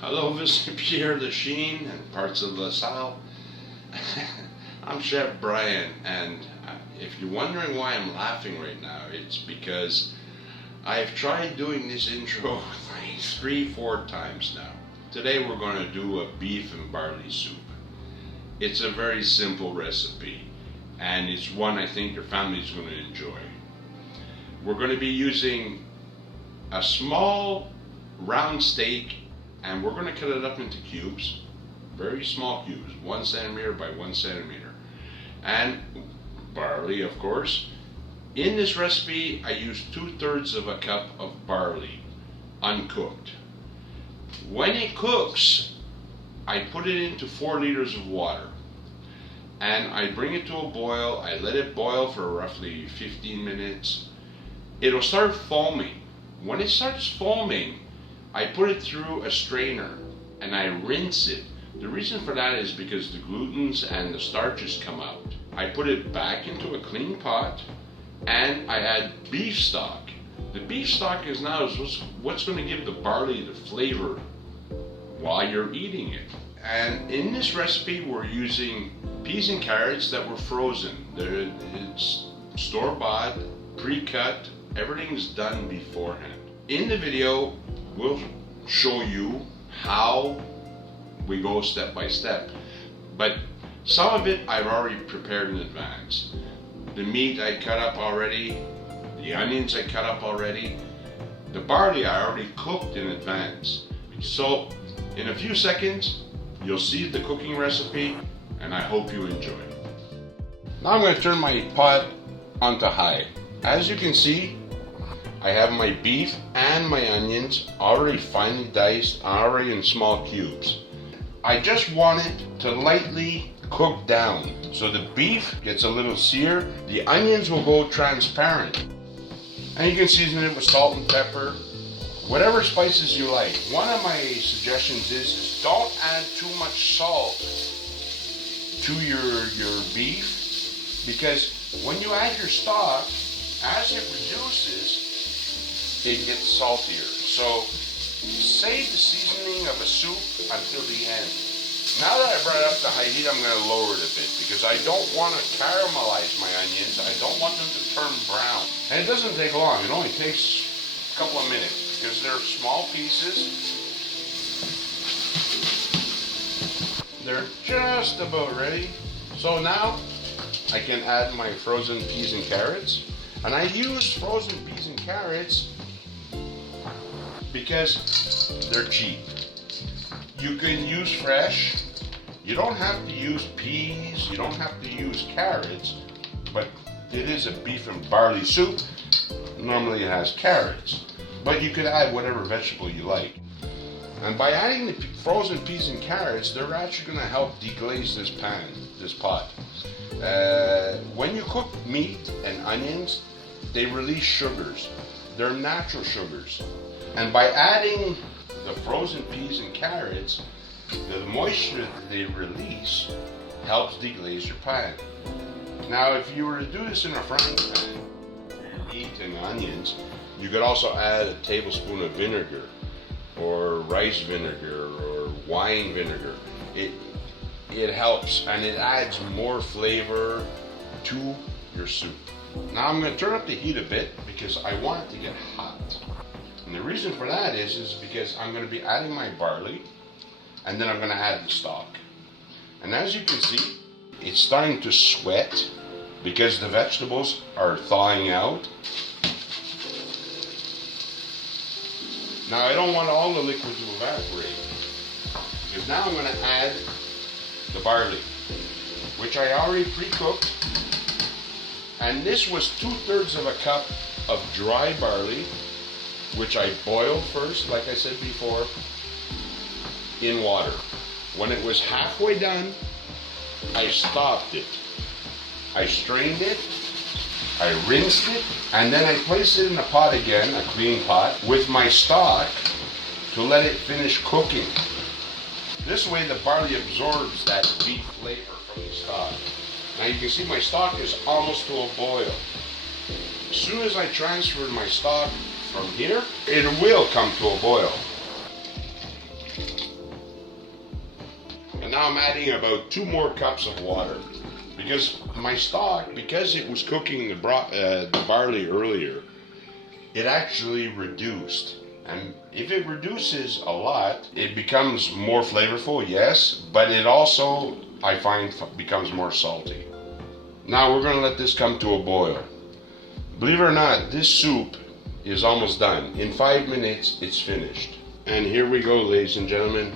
Hello, Saint-Pierre, the Sheen, and parts of La Salle. I'm Chef Brian, and if you're wondering why I'm laughing right now, it's because I've tried doing this intro like 3-4 times now. Today we're going to do a beef and barley soup. It's a very simple recipe, and it's one I think your family is going to enjoy. We're going to be using a small round steak, and we're going to cut it up into cubes, very small cubes, 1 centimeter by 1 centimeter, and barley, of course. In this recipe, I use 2/3 of a cup of barley, uncooked. When it cooks, I put it into 4 liters of water, and I bring it to a boil. I let it boil for roughly 15 minutes. It'll start foaming. When it starts foaming, I put it through a strainer and I rinse it. The reason for that is because the glutens and the starches come out. I put it back into a clean pot and I add beef stock. The beef stock is now what's going to give the barley the flavor while you're eating it. And in this recipe, we're using peas and carrots that were frozen. It's store-bought, pre-cut, everything's done beforehand. In the video, we'll show you how we go step by step, but some of it I've already prepared in advance. The meat I cut up already, the onions I cut up already, the barley I already cooked in advance. So in a few seconds you'll see the cooking recipe, and I hope you enjoy. Now I'm going to turn my pot onto high. As you can see, I have my beef and my onions already finely diced, already in small cubes. I just want it to lightly cook down. So the beef gets a little sear, the onions will go transparent. And you can season it with salt and pepper, whatever spices you like. One of my suggestions is don't add too much salt to your beef, because when you add your stock, as it reduces, it gets saltier. So save the seasoning of a soup until the end. Now that I brought it up to high heat, I'm going to lower it a bit because I don't want to caramelize my onions. I don't want them to turn brown. And it doesn't take long. It only takes a couple of minutes because they're small pieces. They're just about ready. So now I can add my frozen peas and carrots. And I use frozen peas and carrots because they're cheap. You can use fresh. You don't have to use peas, you don't have to use carrots, but it is a beef and barley soup. Normally it has carrots, but you could add whatever vegetable you like. And by adding the frozen peas and carrots, they're actually going to help deglaze this pot. When you cook meat and onions, they release sugars. They're natural sugars. And by adding the frozen peas and carrots, the moisture that they release helps deglaze your pan. Now, if you were to do this in a frying pan, meat and onions, you could also add a tablespoon of vinegar, or rice vinegar, or wine vinegar. It helps, and it adds more flavor to your soup. Now I'm going to turn up the heat a bit because I want it to get hot. And the reason for that is because I'm going to be adding my barley, and then I'm going to add the stock. And as you can see, it's starting to sweat because the vegetables are thawing out. Now I don't want all the liquid to evaporate, because now I'm going to add the barley, which I already pre-cooked. And this was 2/3 of a cup of dry barley, which I boiled first, like I said before, in water. When it was halfway done, I stopped it. I strained it, I rinsed it, and then I placed it in a pot again, a clean pot, with my stock to let it finish cooking. This way the barley absorbs that beef flavor from the stock. Now you can see my stock is almost to a boil. As soon as I transfer my stock from here, it will come to a boil. now I'm adding about 2 more cups of water. Because my stock, because it was cooking the barley earlier, it actually reduced. And if it reduces a lot, it becomes more flavorful, yes, but it also, I find, becomes more salty. Now we're going to let this come to a boil. Believe it or not, this soup is almost done. In 5 minutes, it's finished. And here we go, ladies and gentlemen.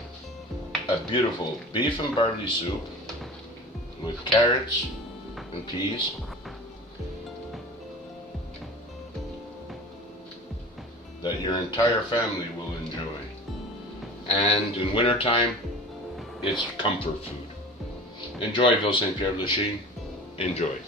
A beautiful beef and barley soup with carrots and peas. That your entire family will enjoy. And in wintertime, it's comfort food. Enjoy, Saint-Pierre. Enjoy.